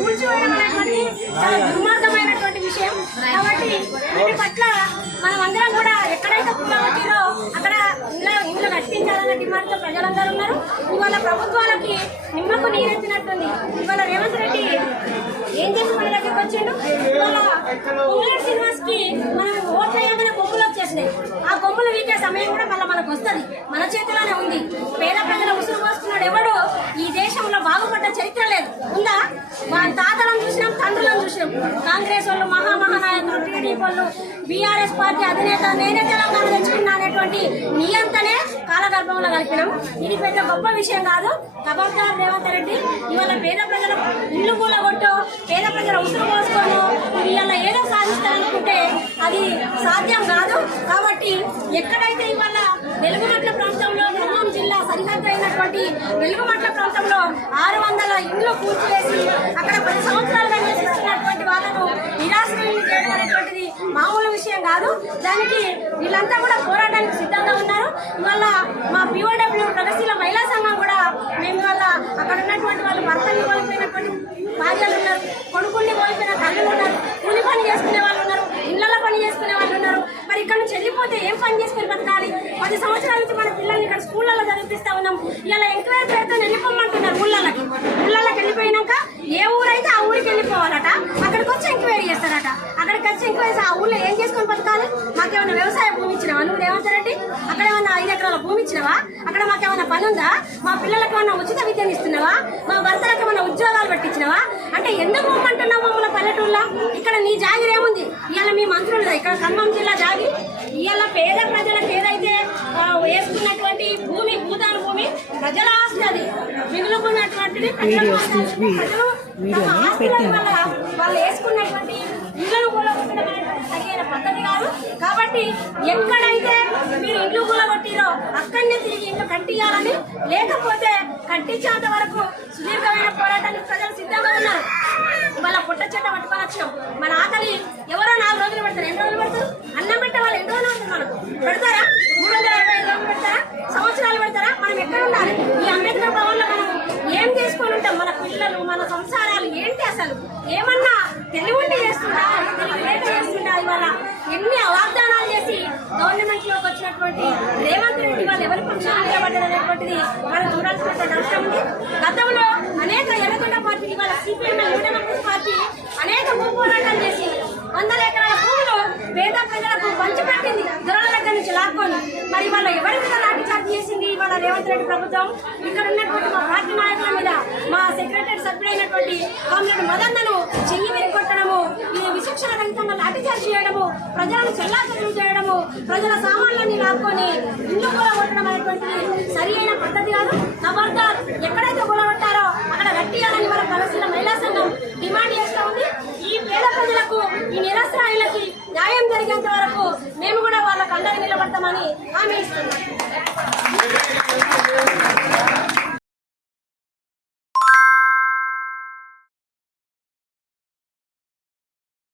కూల్చివేయడం అనేటువంటి చాలా దుర్మార్గమైనటువంటి విషయం. కాబట్టి వీటి పట్ల మనం అందరం కూడా ఎక్కడైతే కూలగొట్టిరో అక్కడ ఇండ్లు కట్టించాలన్న డిమాండ్తో ప్రజలందరూ ఉన్నారు. ఇవాళ ప్రభుత్వాలకి నిమ్మకు నీరెత్తినట్టుంది. ఇవాళ రేవంత్ రెడ్డి ఏం చేసి మన దగ్గరికి వచ్చిండు. ఇవాళ పొంగులేటి శ్రీనివాస్ కి మనం ఓట్లు వేయగానే కొమ్ములు వచ్చేసినాయి. ఆ కొమ్ములు వీకే సమయం కూడా మళ్ళీ మనకు వస్తుంది, మన చేతిలోనే ఉంది. పేద ప్రజల ఉసురు పోస్తున్నాడు ఎవడు. ఈ దేశంలో బాగుపడ్డ చరిత్ర లేదు, ఉందా? మన తాతలను చూసినాం, తండ్రులను చూసినాం. కాంగ్రెస్ వాళ్ళు మహానాయకులు, టీడీపీ వాళ్ళు, బీఆర్ఎస్ పార్టీ అధినేత నేనే తెలంగాణ తెచ్చుకున్నా అనేటువంటి నియంతనే కాలగర్భంలో కలిపినాం. ఇది పెద్ద గొప్ప విషయం కాదు. ఖబర్దార్ రేవంత్ రెడ్డి. ఇవాళ పేద ప్రజల ఇల్లు కూలగొట్టు, పేద ప్రజల ఉసురు పోసుకోను ఇవాళ ఏదో సాధిస్తారనుకుంటే అది సాధ్యం కాదు. కాబట్టి ఎక్కడైతే ఇవాళ వెలుగుమట్ల ప్రాంతంలో ఖమ్మం జిల్లా సరిహద్దు అయినటువంటి వెలుగుమట్ల ప్రాంతంలో 600 ఇండ్లు కూల్చివేసి అక్కడ 10 సంవత్సరాలుగా నివసిస్తున్నటువంటి వాళ్ళను నిరాశ్రయం చేయడం అనేటువంటిది మామూలు విషయం కాదు. దానికి వీళ్ళంతా కూడా పోరాటానికి సిద్ధంగా ఉన్నారు. ఇవాళ మా POW ప్రగతిశీల మహిళా సంఘం కూడా మేము ఇవాళ అక్కడ ఉన్నటువంటి వాళ్ళు భర్తల్ని కోల్పోయినటువంటి భార్యలు ఉన్నారు, కొడుకుల్ని కోల్పోయిన తల్లులు ఉన్నారు, కూలి పని చేసుకునే వాళ్ళు ఉన్నారు, ఇళ్లలో పని చేసుకునే వాళ్ళు ఉన్నారు. మరి ఇక్కడ నుంచి వెళ్ళిపోతే ఏం పని చేసుకుని బతకాలి? 10 సంవత్సరాల నుంచి మన పిల్లల్ని ఇక్కడ స్కూళ్ళలో చదివిపిస్తా ఉన్నాం. ఇలా ఎంక్వైరీ ప్రయత్నం వెళ్ళిపోమంటున్నారు ఊళ్ళకి వెళ్ళిపోయినాక ఏ ఊరైతే ఆ ఊరికి వెళ్ళిపోవాలట. అక్కడికి వచ్చి ఎంక్వైరీ చేస్తారట. అక్కడికి వచ్చి ఎంక్వైరీ ఆ ఊళ్ళో ఏం చేసుకొని బతకాలి? మాకేమైనా వ్యవసాయ భూమి ఇచ్చినావా నువ్వు రేవంత్ రెడ్డి? అక్కడ ఏమన్నా 5 ఎకరాల భూమి ఇచ్చినావా? అక్కడ మాకేమైనా పని ఉందా? మా పిల్లలకి ఏమన్నా ఉచిత విద్యను ఇస్తున్నావా? మా భర్తలకు ఏమన్నా ఉద్యోగాలు పట్టించినావా? అంటే ఎందుకు పోమంటున్నావు మమ్మల్ని పల్లెటూళ్ళ? ఇక్కడ నీ జాగిరి ఏముంది? ఇవాళ మీ మంత్రులు ఇక్కడ ఖమ్మం జిల్లా జాగిరి. ఇవాళ పేద ప్రజలకు ఏదైతే వేసుకున్నటువంటి భూమి, భూదాన భూమి ప్రజల ఆస్తి, అది మిగులుకున్నటువంటిది ప్రజలు వాళ్ళు వేసుకున్నటువంటి ఇళ్లను కూలగొట్టడం అనేటువంటి సరైన పద్ధతి కాదు. కాబట్టి ఎక్కడైతే మీరు ఇల్లు కూలగొట్టిరో అక్కడనే తిరిగి ఇల్లు కట్టియాలని, లేకపోతే కట్టించేంత వరకు సుదీర్ఘమైన పోరాటానికి ప్రజలు సిద్ధంగా ఉన్నారు. వాళ్ళ పుట్ట చెట్ట పట్టుకొని వచ్చినాం. మన ఆకలి ఎవరో 4 రోజులు పెడతారు. ఎన్ని రోజులు పెడతారు? అన్నం పెట్టే వాళ్ళు ఎన్ని రోజులు ఉంటుంది? మనకు పెడతారా? 365 రోజులు పెడతారా? సంవత్సరాలు పెడతారా? మనం ఎక్కడ ఉండాలి? ఈ అంబేద్కర్ భవన్లో మనం ఏం చేసుకొని ఉంటాం? మన పిల్లలు, మన సంసారాలు ఏంటి? అసలు ఏమన్నా తెలివిండి చేస్తుందా? తెలివిలేక చేస్తుందా? ఇవాళ ఎన్ని వాగ్దానాలు చేసి గవర్నమెంట్ లోకి వచ్చినటువంటి రేవంత్ రెడ్డి వాళ్ళు ఎవరి పక్షాలు నిలబడ్డారు అనేటువంటిది మనం చూడాల్సినటువంటి అవసరం ఉంది. గతంలో అనేక ఎర్రగొండ పార్టీ, ఇవాళ CPM పార్టీ అనేక భూ పోరాటాలు చేసి 100 ఎకరాల భూములు పేద ప్రజలకు పంచిపెట్టింది, దొరల దగ్గర నుంచి లాక్కొని. మరి వాళ్ళ ఎవరి మీద లాఠీచార్జ్ చేసింది ఇవాళ రేవంత్ రెడ్డి ప్రభుత్వం? ఇక్కడ ఉన్నటువంటి మా పార్టీ నాయకుల మీద, మా సెక్రటరీ సభ్యుడైనటువంటి కామ్రేడ్ మదన్నను చెయ్యి విరిగొట్టడము, విశిక్షణ రహితంగా లాఠీచార్జ్ చేయడము, ప్రజలను చెల్లాచెదురు చేయడము, ప్రజల సామాన్లన్నీ లాక్కొని ఇల్లు కూలగొట్టడం అనేటువంటిది సరి అయిన పద్ధతి కాదు. ఖబర్దార్, ఎక్కడైతే కూలగొట్టారో అక్కడ గట్టియాలని మన ప్రగతిశీల మహిళా సంఘం డిమాండ్ చేస్తూ ఉంది. ఈ పేద ప్రజలకు, ఈ నిరసరాయులకి న్యాయం జరిగేంత వరకు మేము కూడా వాళ్ళకు అండగా నిలబడతామని